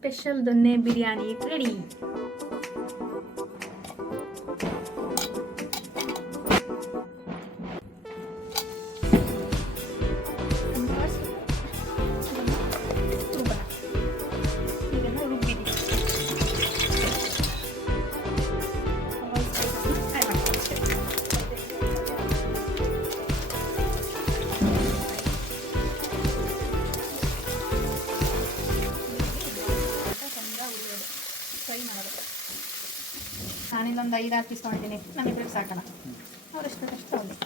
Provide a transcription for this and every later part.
Special ದೊನ್ನೆ biryani ready ಮಾಡೋದು. ನಾನಿಲ್ಲೊಂದು ಆರು piece ತೊಗೊಂಡಿದ್ದೀನಿ. ನಮ್ಮಿಬ್ಬರಿಗೆ ಸಾಕಲ್ಲ. ಅವರಷ್ಟು ಅಷ್ಟು ತಗೊಳ್ಳಿ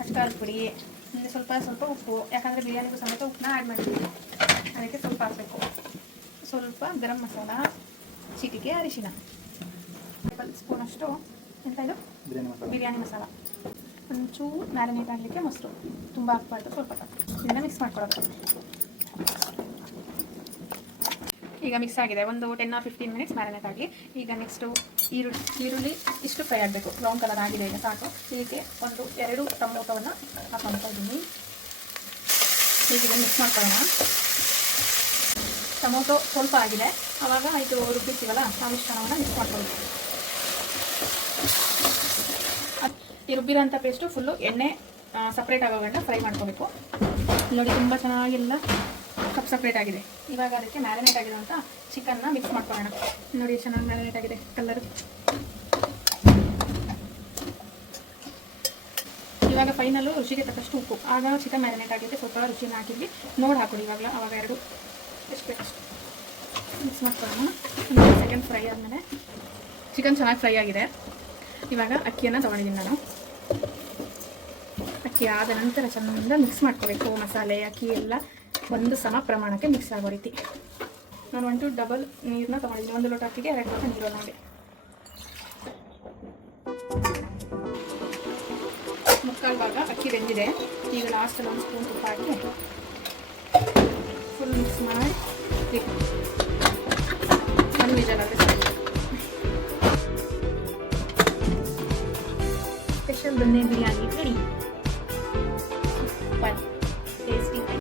ಅಷ್ಟು ಖಾರದ ಪುಡಿ ಅಂದರೆ ಸ್ವಲ್ಪ ಸ್ವಲ್ಪ ಉಪ್ಪು. ಯಾಕಂದರೆ ಬಿರಿಯಾನಿಗೂ ಸಮೇತ ಉಪ್ಪನ್ನ ಆ್ಯಡ್ ಮಾಡಿದ್ದೀನಿ ಅದಕ್ಕೆ ಸ್ವಲ್ಪ ಹಾಕಬೇಕು. ಸ್ವಲ್ಪ ಗರಂ ಮಸಾಲ ಚಿಟಿಕೆ ಅರಿಶಿನ ಸ್ಪೂನಷ್ಟು ಎಂತ ಇದು? ಬಿರಿಯಾನಿ ಮಸಾಲ. ಒಂಚೂರು ಮ್ಯಾರಿನೇಟ್ ಆಗಲಿಕ್ಕೆ ಮೊಸರು. ತುಂಬ ಹಾಕ್ಬಾರ್ದು ಸ್ವಲ್ಪ ಇದನ್ನು ಇದನ್ನ ಮಿಕ್ಸ್ ಮಾಡ್ಕೊಳ್ಳೋದು. ಈಗ ಮಿಕ್ಸ್ ಆಗಿದೆ. ಒಂದು ten or fifteen minutes marinate ಆಗಿ ಈಗ ನೆಕ್ಸ್ಟು ಈರುಳ್ಳಿ ಈರುಳ್ಳಿ ಇಷ್ಟು ಫ್ರೈ ಆಗಬೇಕು. ಬ್ರೌನ್ ಕಲರ್ ಆಗಿದೆ ಈಗ ಸಾಕು. ಇದಕ್ಕೆ ಒಂದು ಎರಡು ಟೊಮೊಟೊವನ್ನು ಹಾಕೊಳ್ತಾ ಇದ್ದೀನಿ ಈಗ ಮಿಕ್ಸ್ ಮಾಡ್ಕೊಳ್ಳೋಣ. ಟೊಮೊಟೊ ಸ್ವಲ್ಪ ಆಗಿದೆ. ಆವಾಗ ಇದು ರುಬ್ಬಿರ್ತೀವಲ್ಲ ಆ ಮಿಶ್ರಣವನ್ನು ಮಿಕ್ಸ್ ಮಾಡ್ಕೊಳ್ಬೇಕು ಈ ರುಬ್ಬಿರೋಂಥ ಪೇಸ್ಟು ಫುಲ್ಲು ಎಣ್ಣೆ ಸಪ್ರೇಟ್ ಆಗೋಗಂಟ ಫ್ರೈ ಮಾಡ್ಕೋಬೇಕು. ನೋಡಿ, ತುಂಬ ಚೆನ್ನಾಗೆಲ್ಲ. ಸಪ್ ಸಪ್ರೇಟ್ ಆಗಿದೆ. ಇವಾಗ ಅದಕ್ಕೆ ಮ್ಯಾರಿನೇಟ್ ಆಗಿರುವಂಥ ಚಿಕನ್ನ ಮಿಕ್ಸ್ ಮಾಡ್ಕೊಳ್ಳೋಣ. ನೋಡಿ ಚೆನ್ನಾಗಿ ಮ್ಯಾರಿನೇಟ್ ಆಗಿದೆ ಕಲರ್ ಇವಾಗ ಫೈನಲ್ಲು ರುಚಿಗೆ ತಕ್ಕಷ್ಟು ಉಪ್ಪು. ಆಗ ಚಿಕನ್ ಮ್ಯಾರಿನೇಟ್ ಆಗಿದೆ ಸ್ವಲ್ಪ ರುಚಿನ ಹಾಕಿದ್ವಿ. ನೋಡಿ ಹಾಕೊಡಿ ಇವಾಗ ಅವಾಗ ಎರಡು. ಎಷ್ಟು ಬೇಕಷ್ಟು ಮಿಕ್ಸ್ ಮಾಡ್ಕೊಳ್ಳೋಣ. ಸೆಕೆಂಡ್ ಫ್ರೈ ಆದಮೇಲೆ ಚಿಕನ್ ಚೆನ್ನಾಗಿ ಫ್ರೈ ಆಗಿದೆ. ಇವಾಗ ಅಕ್ಕಿಯನ್ನು ತೊಗೊಂಡಿದ್ದೀನಿ ನಾನು. ಅಕ್ಕಿ ಆದ ನಂತರ ಚೆನ್ನಾಗಿ ಮಿಕ್ಸ್ ಮಾಡ್ಕೋಬೇಕು, ಮಸಾಲೆ, ಅಕ್ಕಿ ಎಲ್ಲ. ಒಂದು ಸಮ ಪ್ರಮಾಣಕ್ಕೆ ಮಿಕ್ಸ್ ಆಗೋ ರೀತಿ. ನಾನು ಒಂದು ಡಬಲ್ ನೀರನ್ನ ತೊಗೊಂಡಿದ್ದೀನಿ. ಒಂದು ಲೋಟ ಹಾಕಿಗೆ ಎರಡು ಲೋಟ ನೀರು ನನಗೆ ಮುಕ್ಕಾಲು ಅಕ್ಕಿ ಬೆಂದಿದೆ. ಈಗ ಲಾಸ್ಟಲ್ಲಿ ಒಂದು ಸ್ಪೂನ್ ತುಪ್ಪ ಹಾಕಿ ಫುಲ್ ಮಿಕ್ಸ್ ಮಾಡಿ ಒಂದು ವಿಜಲ್ ಸ್ಪೆಷಲ್ ಬಂದೇ ಬಿರಿಯಾನಿ ರೆಡಿ